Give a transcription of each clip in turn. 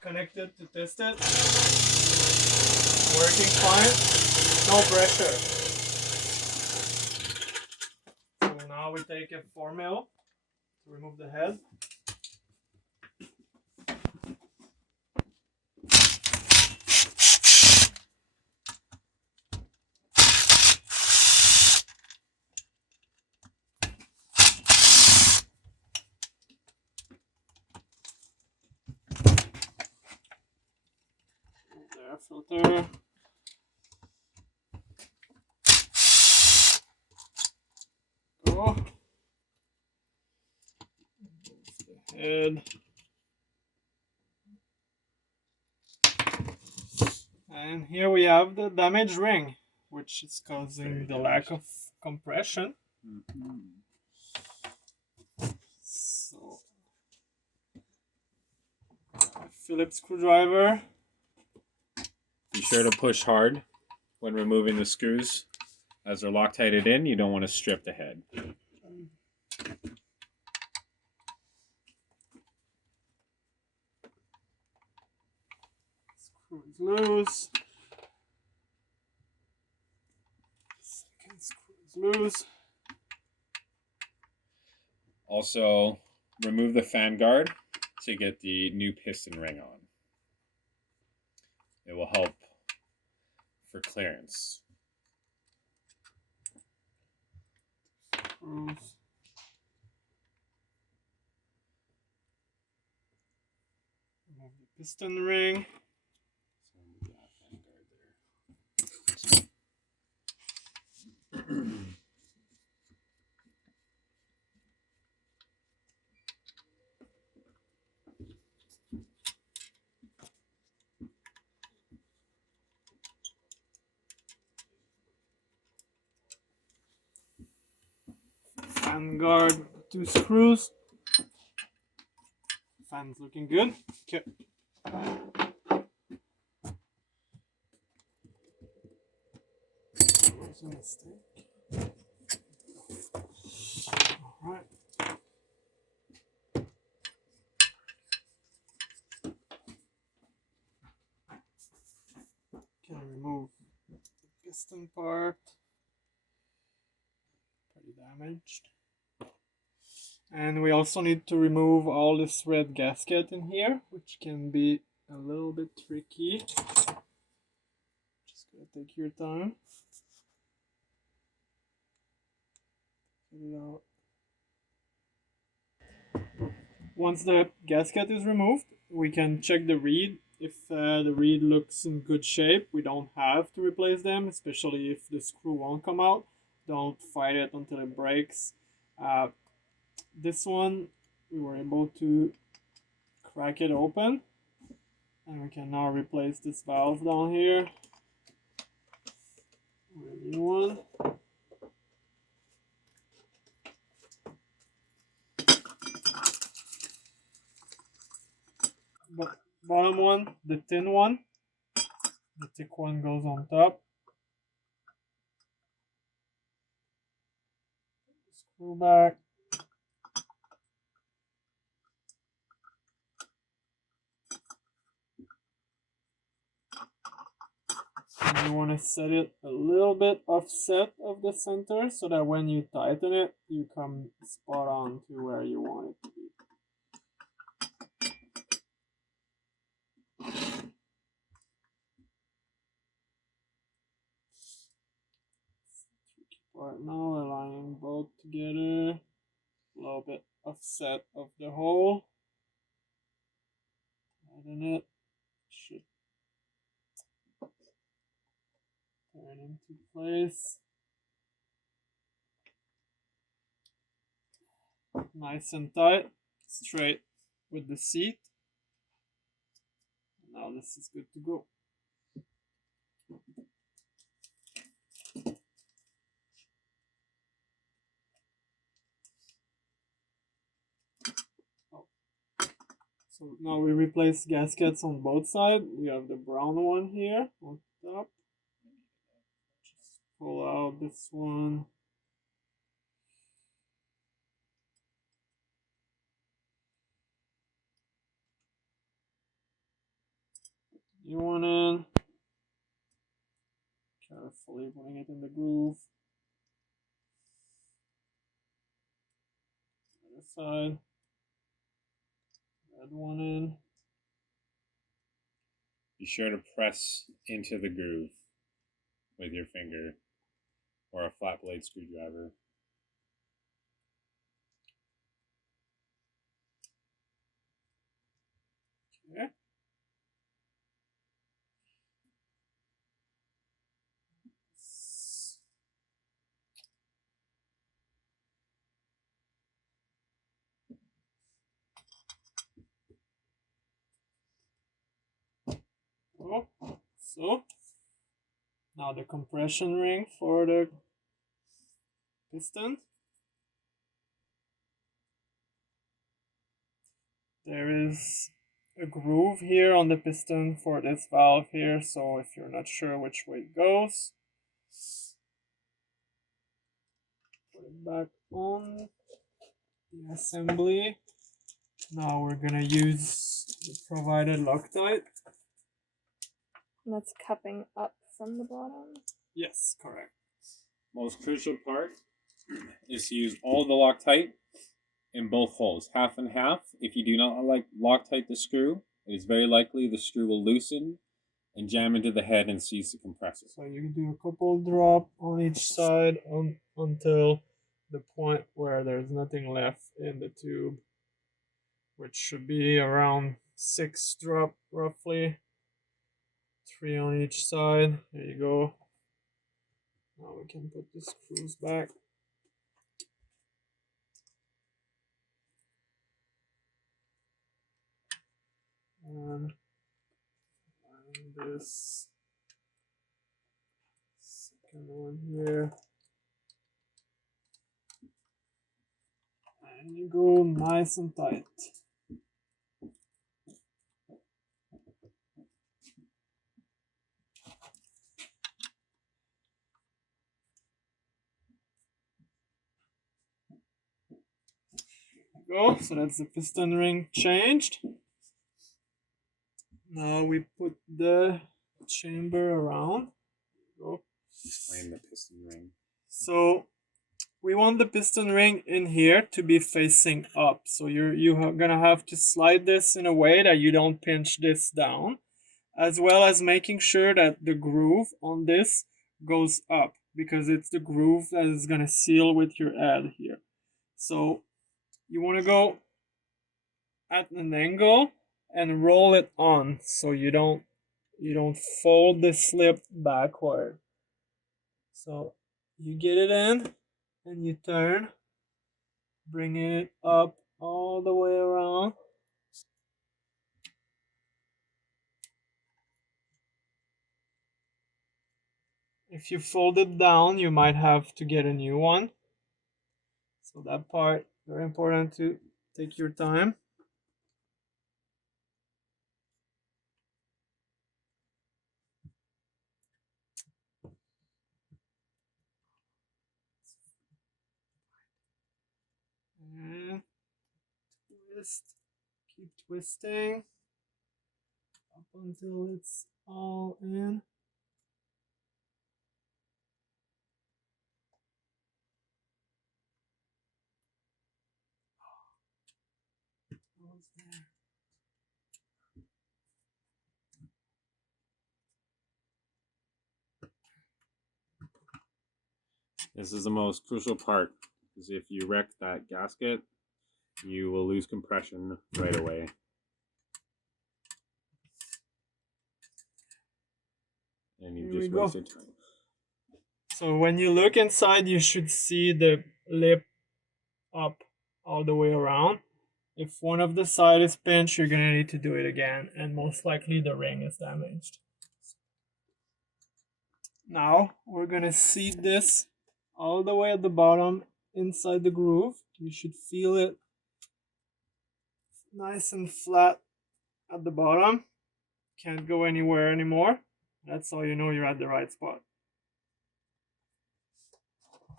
Connected to test it. Working fine. No pressure. So now we take a 4mm to remove the head. Air filter. Go. The head. And here we have the damaged ring, which is causing the lack of compression. So, a Phillips screwdriver. Be sure to push hard when removing the screws. As they're Loctited in, you don't want to strip the head. Screw is loose. Second screw is loose. Also, remove the fan guard to get the new piston ring on. It will help for clearance. Screws. Remove the piston ring. Fan guard, 2 screws. Fan's looking good. Okay. There's a mistake. Alright. Can remove the piston part. Pretty damaged. And we also need to remove all this red gasket in here, which can be a little bit tricky. Just gotta take your time. Get it out. Once the gasket is removed, we can check the reed. If the reed looks in good shape, we don't have to replace them, especially if the screw won't come out. Don't fight it until it breaks. This one, we were able to crack it open, and we can now replace this valve down here with a new one. Bottom one, the thin one, the thick one goes on top. Screw back. And you want to set it a little bit offset of the center so that when you tighten it, you come spot on to where you want it to be. Tricky part now, aligning both together. A little bit offset of the hole. Tighten it. Should turn into place. Nice and tight, straight with the seat. Now this is good to go. So now we replace gaskets on both sides. We have the brown one here on top. Just pull out this one. new one in. Carefully putting it in the groove. Other side. Red one in. Be sure to press into the groove with your finger or a flat blade screwdriver. Okay. Oh, so now the compression ring for the piston. There is a groove here on the piston for this valve here, so if you're not sure which way it goes, put it back on the assembly. Now we're gonna use the provided Loctite. And that's cupping up from the bottom. Yes, correct. Most crucial part is to use all the Loctite in both holes, half and half. If you do not like Loctite the screw, it is very likely the screw will loosen and jam into the head and seize the compressor. So you do a couple drop on each side until the point where there's nothing left in the tube, which should be around 6 drop roughly. 3 on each side. There you go. Now we can put the screws back. And this second one here. And you go nice and tight. Go. So that's the piston ring changed. Now we put the chamber around. Go. Explain the piston ring. So we want the piston ring in here to be facing up. So you're gonna have to slide this in a way that you don't pinch this down, as well as making sure that the groove on this goes up, because it's the groove that is gonna seal with your head here. So you want to go at an angle and roll it on, so you don't fold the slip backward. So you get it in and you turn, bring it up all the way around. If you fold it down, you might have to get a new one. So that part, very important to take your time. And twist, keep twisting up until it's all in. This is the most crucial part, because if you wreck that gasket, you will lose compression right away. And you just wasted time. So when you look inside, you should see the lip up all the way around. If one of the side is pinched, you're gonna need to do it again, and most likely the ring is damaged. Now we're gonna seat this all the way at the bottom inside the groove. You should feel it nice and flat at the bottom. Can't go anywhere anymore. That's how you know you're at the right spot.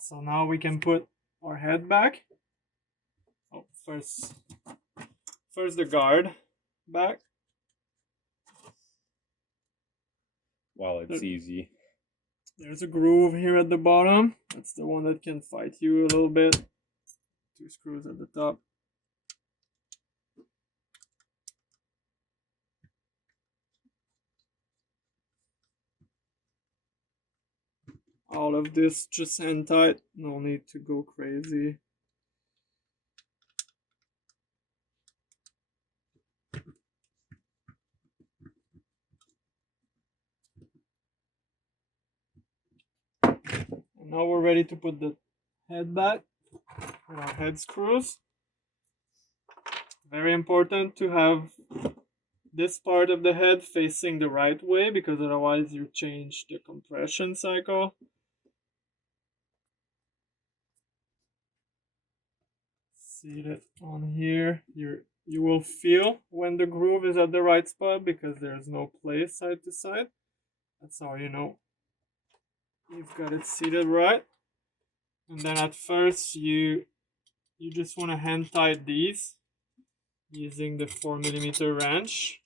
So now we can put our head back. Oh, first the guard back. Well, it's easy. There's a groove here at the bottom. That's the one that can fight you a little bit. 2 screws at the top. All of this just hand tight. No need to go crazy. And now we're ready to put the head back with our head screws. Very important to have this part of the head facing the right way, because otherwise you change the compression cycle. See that on here, you will feel when the groove is at the right spot because there's no play side to side. That's how you know you've got it seated right. And then at first you just want to hand tight these using the 4mm wrench.